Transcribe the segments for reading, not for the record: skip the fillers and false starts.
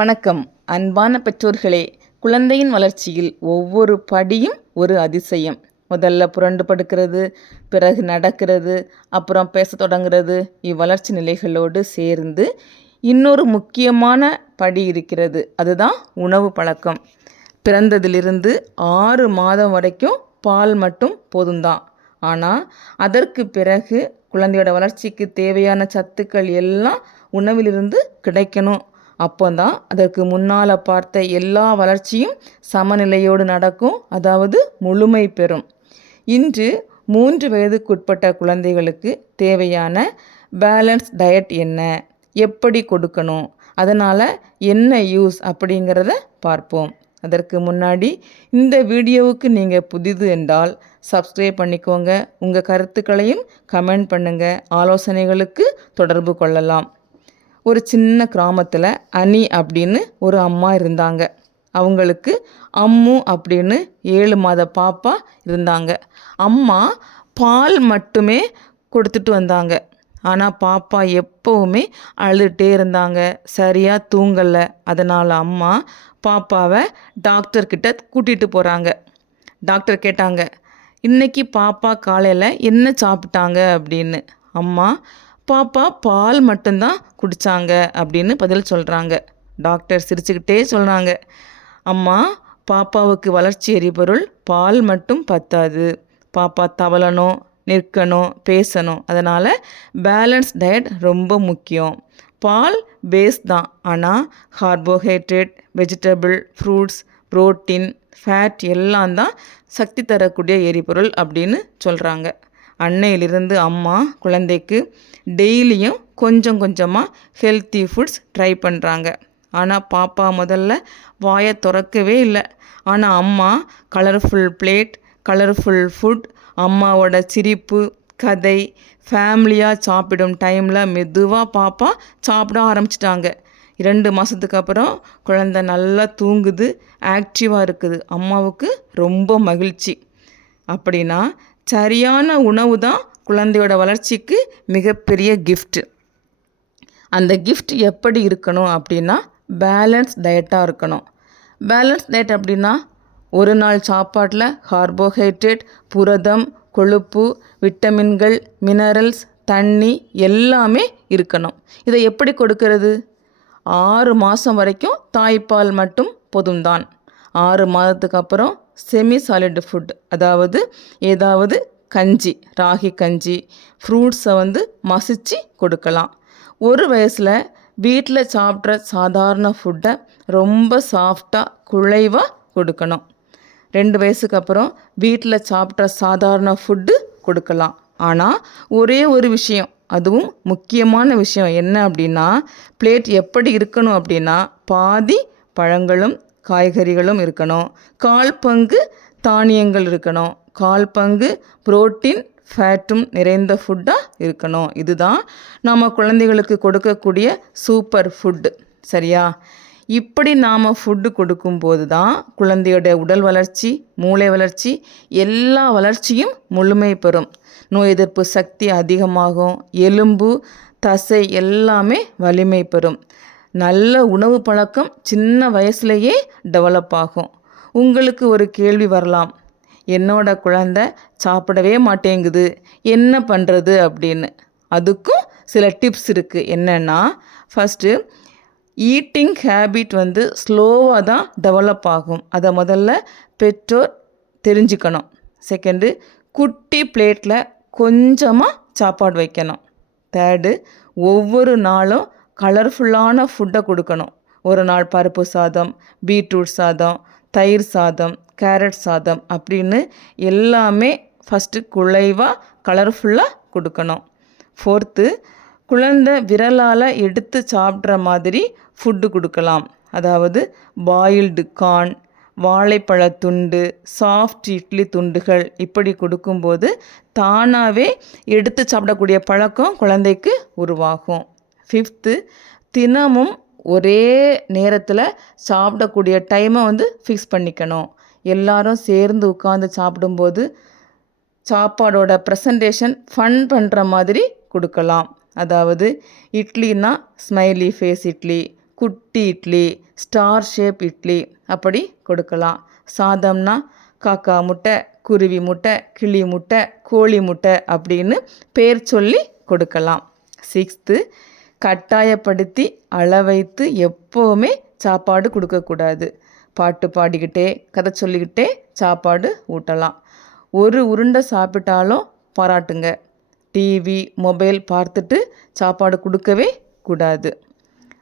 வணக்கம். அன்பான பெற்றோர்களே, குழந்தையின் வளர்ச்சியில் ஒவ்வொரு படியும் ஒரு அதிசயம். முதல்ல புரண்டு படுக்கிறது, பிறகு நடக்கிறது, அப்புறம் பேசத் தொடங்குறது. இவ்வளர்ச்சி நிலைகளோடு சேர்ந்து இன்னொரு முக்கியமான படி இருக்கிறது. அதுதான் உணவு பழக்கம். பிறந்ததிலிருந்து 6 மாதம் வரைக்கும் பால் மட்டும் போதும்தான். ஆனால் அதற்கு பிறகு குழந்தையோட வளர்ச்சிக்கு தேவையான சத்துக்கள் எல்லாம் உணவிலிருந்து கிடைக்கணும். அப்போதான் அதற்கு முன்னால் பார்த்த எல்லா வளர்ச்சியும் சமநிலையோடு நடக்கும், அதாவது முழுமை பெறும். இன்று 3 வயதுக்குட்பட்ட குழந்தைகளுக்கு தேவையான பேலன்ஸ் டயட் என்ன, எப்படி கொடுக்கணும், அதனால் என்ன யூஸ் அப்படிங்கிறத பார்ப்போம். அதற்கு முன்னாடி இந்த வீடியோவுக்கு நீங்கள் புதிது என்றால் சப்ஸ்கிரைப் பண்ணிக்கோங்க. உங்கள் கருத்துக்களையும் கமெண்ட் பண்ணுங்கள். ஆலோசனைகளுக்கு தொடர்பு கொள்ளலாம். ஒரு சின்ன கிராமத்தில் அனி அப்படின்னு ஒரு அம்மா இருந்தாங்க. அவங்களுக்கு அம்மு அப்படின்னு 7 மாத பாப்பா இருந்தாங்க. அம்மா பால் மட்டுமே கொடுத்துட்டு வந்தாங்க. ஆனால் பாப்பா எப்போவுமே அழுதுகிட்டே இருந்தாங்க, சரியாக தூங்கலை. அதனால் அம்மா பாப்பாவை டாக்டர்கிட்ட கூட்டிகிட்டு போகிறாங்க. டாக்டர் கேட்டாங்க, இன்றைக்கி பாப்பா காலையில் என்ன சாப்பிட்டாங்க அப்படின்னு. அம்மா பாப்பா பால் மட்டும்தான் குடித்தாங்க அப்படின்னு பதில் சொல்கிறாங்க. டாக்டர் சிரிச்சுக்கிட்டே சொல்கிறாங்க, அம்மா பாப்பாவுக்கு வளர்ச்சி எரிபொருள் பால் மட்டும் பத்தாது. பாப்பா தவளணும், நிற்கணும், பேசணும். அதனால் பேலன்ஸ் டயட் ரொம்ப முக்கியம். பால் பேஸ் தான், ஆனால் carbohydrate, vegetable, fruits, protein, fat எல்லாம் தான் சக்தி தரக்கூடிய எரிபொருள் அப்படின்னு சொல்கிறாங்க. அன்னையிலிருந்து அம்மா குழந்தைக்கு டெய்லியும் கொஞ்சம் கொஞ்சமாக ஹெல்த்தி ஃபுட்ஸ் ட்ரை பண்ணுறாங்க. ஆனால் பாப்பா முதல்ல வாயை திறக்கவே இல்லை. ஆனால் அம்மா கலர்ஃபுல் பிளேட், கலர்ஃபுல் ஃபுட், அம்மாவோட சிரிப்பு, கதை, ஃபேமிலியாக சாப்பிடும் டைமில் மெதுவாக பாப்பா சாப்பிட ஆரம்பிச்சிட்டாங்க. 2 மாதத்துக்கு அப்புறம் குழந்தை நல்லா தூங்குது, ஆக்டிவாக இருக்குது. அம்மாவுக்கு ரொம்ப மகிழ்ச்சி. அப்படின்னா சரியான உணவு தான் குழந்தையோட வளர்ச்சிக்கு மிகப்பெரிய கிஃப்ட். அந்த கிஃப்ட் எப்படி இருக்கணும் அப்படின்னா பேலன்ஸ் டயட்டாக இருக்கணும். பேலன்ஸ் டயட் அப்படின்னா ஒரு நாள் சாப்பாட்டில் கார்போஹைட்ரேட், புரதம், கொழுப்பு, விட்டமின்கள், மினரல்ஸ், தண்ணி எல்லாமே இருக்கணும். இதை எப்படி கொடுக்கறது? 6 மாதம் வரைக்கும் தாய்ப்பால் மட்டும் போதும்தான். 6 மாதத்துக்கு அப்புறம் செமி சாலிட் ஃபுட், அதாவது கஞ்சி, ராகி கஞ்சி, ஃப்ரூட்ஸை மசிச்சு கொடுக்கலாம். 1 வயசில் வீட்டில் சாப்பிட்ற சாதாரண ஃபுட்டை ரொம்ப சாஃப்டாக குழைவாக கொடுக்கணும். 2 வயசுக்கு அப்புறம் வீட்டில் சாப்பிட்ற சாதாரண ஃபுட்டு கொடுக்கலாம். ஆனால் ஒரே ஒரு விஷயம், அதுவும் முக்கியமான விஷயம் என்ன அப்படின்னா, பிளேட் எப்படி இருக்கணும் அப்படின்னா பாதி பழங்களும் காய்கறிகளும் இருக்கணும், 1/4 பங்கு தானியங்கள் இருக்கணும், 1/4 பங்கு புரோட்டீன், ஃபேட்டும் நிறைந்த ஃபுட்டாக இருக்கணும். இதுதான் நம்ம குழந்தைகளுக்கு கொடுக்கக்கூடிய சூப்பர் ஃபுட்டு. சரியா? இப்படி நாம் ஃபுட்டு கொடுக்கும்போது தான் குழந்தையோட உடல் வளர்ச்சி, மூளை வளர்ச்சி, எல்லா வளர்ச்சியும் முழுமை பெறும். நோய் எதிர்ப்பு சக்தி அதிகமாகும், எலும்பு, தசை எல்லாமே வலிமை பெறும். நல்ல உணவு பழக்கம் சின்ன வயசுலேயே டெவலப் ஆகும். உங்களுக்கு ஒரு கேள்வி வரலாம், என்னோட குழந்தை சாப்பிடவே மாட்டேங்குது, என்ன பண்ணுறது அப்படின்னு. அதுக்கும் சில டிப்ஸ் இருக்குது. என்னென்னா, ஃபஸ்ட்டு ஈட்டிங் ஹேபிட் ஸ்லோவாக தான் டெவலப் ஆகும். அதை முதல்ல பெற்றோர் தெரிஞ்சுக்கணும். செகண்டு, குட்டி பிளேட்டில் கொஞ்சமாக சாப்பாடு வைக்கணும். தேர்டு, ஒவ்வொரு நாளும் கலர்ஃபுல்லான ஃபுட்டை கொடுக்கணும். ஒரு நாள் பருப்பு சாதம், பீட்ரூட் சாதம், தயிர் சாதம், கேரட் சாதம் அப்படின்னு எல்லாமே ஃபஸ்ட்டு குழைவாக கலர்ஃபுல்லாக கொடுக்கணும். ஃபோர்த்து, குழந்தை விரலால் எடுத்து சாப்பிட்ற மாதிரி ஃபுட்டு கொடுக்கலாம். அதாவது பாயில்டு கார்ன், வாழைப்பழ துண்டு, சாஃப்ட் இட்லி துண்டுகள் இப்படி கொடுக்கும்போது தானாகவே எடுத்து சாப்பிடக்கூடிய பழக்கம் குழந்தைக்கு உருவாகும். ஃபிஃப்த்து, தினமும் ஒரே நேரத்தில் சாப்பிடக்கூடிய டைமை ஃபிக்ஸ் பண்ணிக்கணும். எல்லாரும் சேர்ந்து உட்காந்து சாப்பிடும்போது சாப்பாடோட ப்ரெசன்டேஷன் ஃபன் பண்ணுற மாதிரி கொடுக்கலாம். அதாவது இட்லின்னா ஸ்மைலி ஃபேஸ் இட்லி, குட்டி இட்லி, ஸ்டார் ஷேப் இட்லி அப்படி கொடுக்கலாம். சாதம்னா காக்கா முட்டை, குருவி முட்டை, கிளி முட்டை, கோழி முட்டை அப்படின்னு பேர் சொல்லி கொடுக்கலாம். 6th, கட்டாயப்படுத்தி அளவைத்து எப்போவுமே சாப்பாடு கொடுக்கக்கூடாது. பாட்டு பாடிக்கிட்டே கதை சொல்லிக்கிட்டே சாப்பாடு ஊட்டலாம். ஒரு உருண்டை சாப்பிட்டாலும் பாராட்டுங்க. டிவி மொபைல் பார்த்துட்டு சாப்பாடு கொடுக்கவே கூடாது.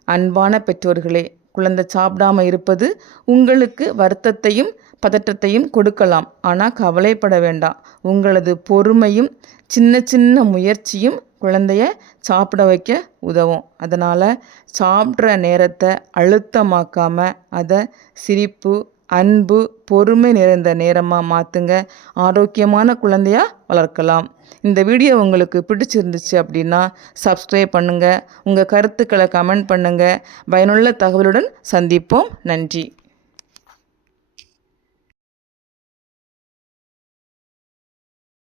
அன்பான பெற்றோர்களே, குழந்தை சாப்பிடாம இருப்பது உங்களுக்கு வருத்தத்தையும் பதற்றத்தையும் கொடுக்கலாம். ஆனால் கவலைப்பட வேண்டாம். உங்களது பொறுமையும் சின்ன சின்ன முயற்சியும் குழந்தைய சாப்பிட வைக்க உதவும். அதனால் சாப்பிட்ற நேரத்தை அழுத்தமாக்காமல் அதை சிரிப்பு, அன்பு, பொறுமை நிறைந்த நேரமாக மாற்றுங்க. ஆரோக்கியமான குழந்தையாக வளர்க்கலாம். இந்த வீடியோ உங்களுக்கு பிடிச்சிருந்துச்சு அப்படின்னா சப்ஸ்கிரைப் பண்ணுங்கள். உங்கள் கருத்துக்களை கமெண்ட் பண்ணுங்கள். பயனுள்ள தகவலுடன் சந்திப்போம். நன்றி.